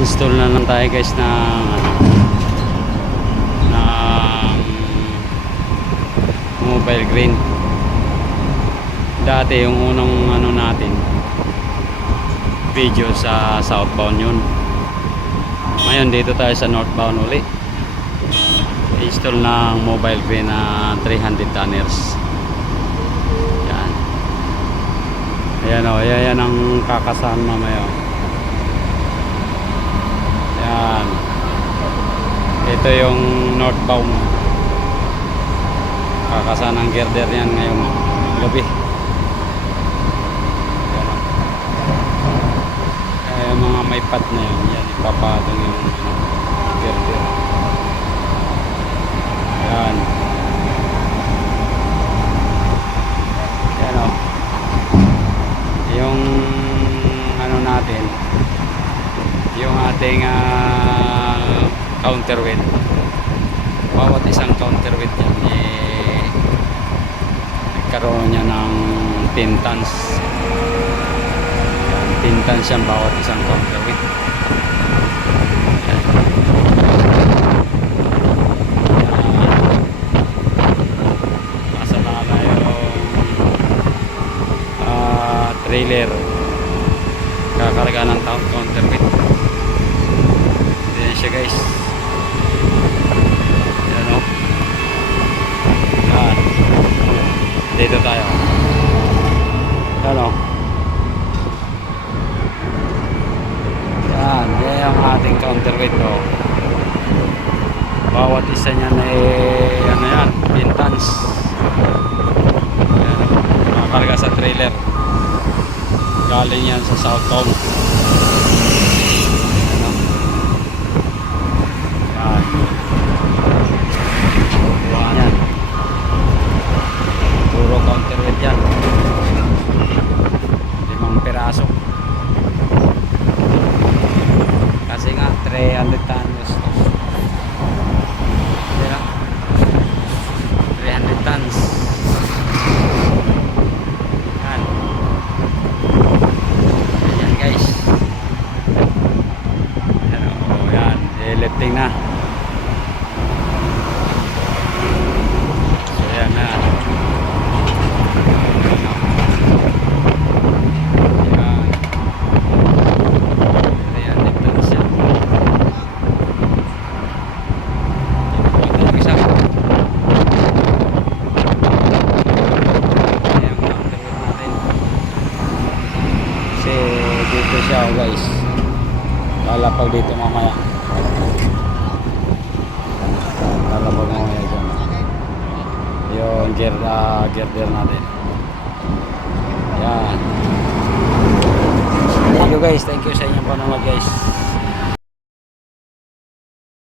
Install na lang tayo guys ng mobile crane. Dati yung unang natin video sa southbound yun. Ngayon dito tayo sa northbound uli. Install ng mobile crane na 300 tonners. Yan. Ayan o, yan ang kakasahan mamaya. Yan. Ito yung northbound. Kakasahan ng girder yan ngayong gabi. Yan. Mga may pad na yan. Yan, ipapatong yung girder. Yan. Yan o. Yung natin, yung ating counterweight, bawat isang counterweight yan nagkaroon niya ng 10 tons. Yan, 10 tons yan bawat isang counterweight. Yan. Nasa lala yung trailer kakarga ng counterweight. Yan siya guys. Yan o. Yan. Dito tayo. Yan o. Yan. Yan ang ating counterweight o. Bawat isa niyan ano yan, 10 tons. Yan o. Nakakarga sa trailer. Galing yan sa southbound. Yan. Yan. Puro counterweight yan. 5 piraso. Kasi nga 300 tons. Yan. 300 tons. Lifting na. So yan na. Yan. Ayan, lifting na siya. Ito yung isa. Ayan, counterweight natin. Kasi dito siya guys. Lalapag dito mamaya. Lalapag mamaya dyan. Yung girder natin. Yan. Thank you guys. Thank you sa inyong panonood guys.